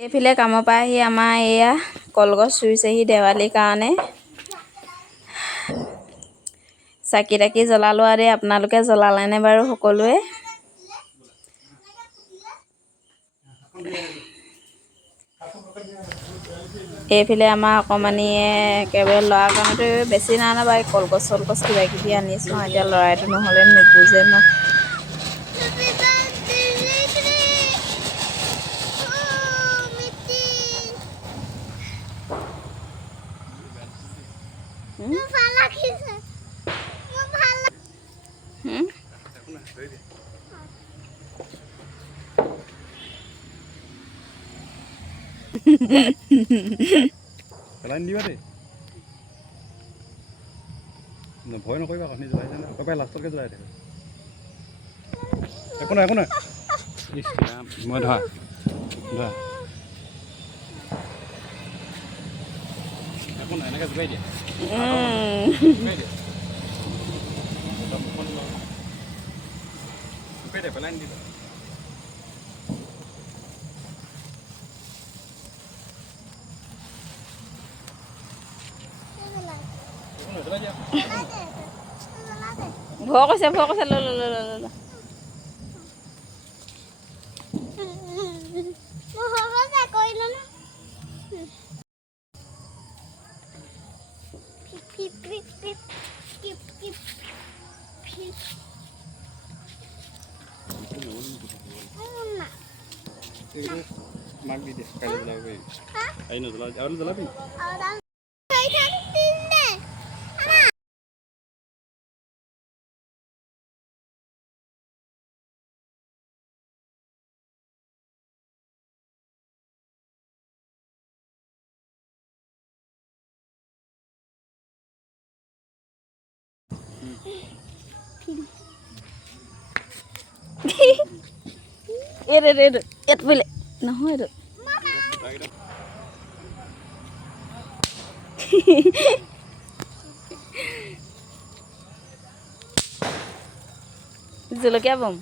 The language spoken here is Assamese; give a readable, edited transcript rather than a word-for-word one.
এইফালে কামৰ পৰা আহি আমাৰ এয়া কলগছ ৰুইছেহি দেৱালীৰ কাৰণে। চাকি তাকি জ্বলালোঁ আৰু আপোনালোকে জ্বলালেনে বাৰু সকলোৱে? এইফালে আমাৰ অকণমানিয়ে একেবাৰে ল'ৰাৰ কাৰণেতো বেছি নাই বাৰু কলগছ চলগছ কিবা কিবি আনিছোঁ। এতিয়া ল'ৰাইটো নহ'লে নুবুজে ন। পেলাই নিদিবা দেই। ভয় নকৰিবা, আপুনি জ্বলাই জানে একেবাৰে লাষ্টলৈকে জ্বলাই থাকে। একো নাই একো নাই। মই ধৰা ধৰা একো নাই, এনেকৈ জোকাই দিয়া। জোকাই দিয়া, পেলাই নিদিবা। ভয় কৈছে ভয় কৈছে লৈ লৈ লৈ লৈ লৈ মাক দি দিয়া, কাইলৈ জ্বলাব পাৰিবি। কাইলৈ নজ্বলাবি আৰু জ্বলাবি। ইয়াত পৰিলে নহয় এইটো। জলকীয়া বম।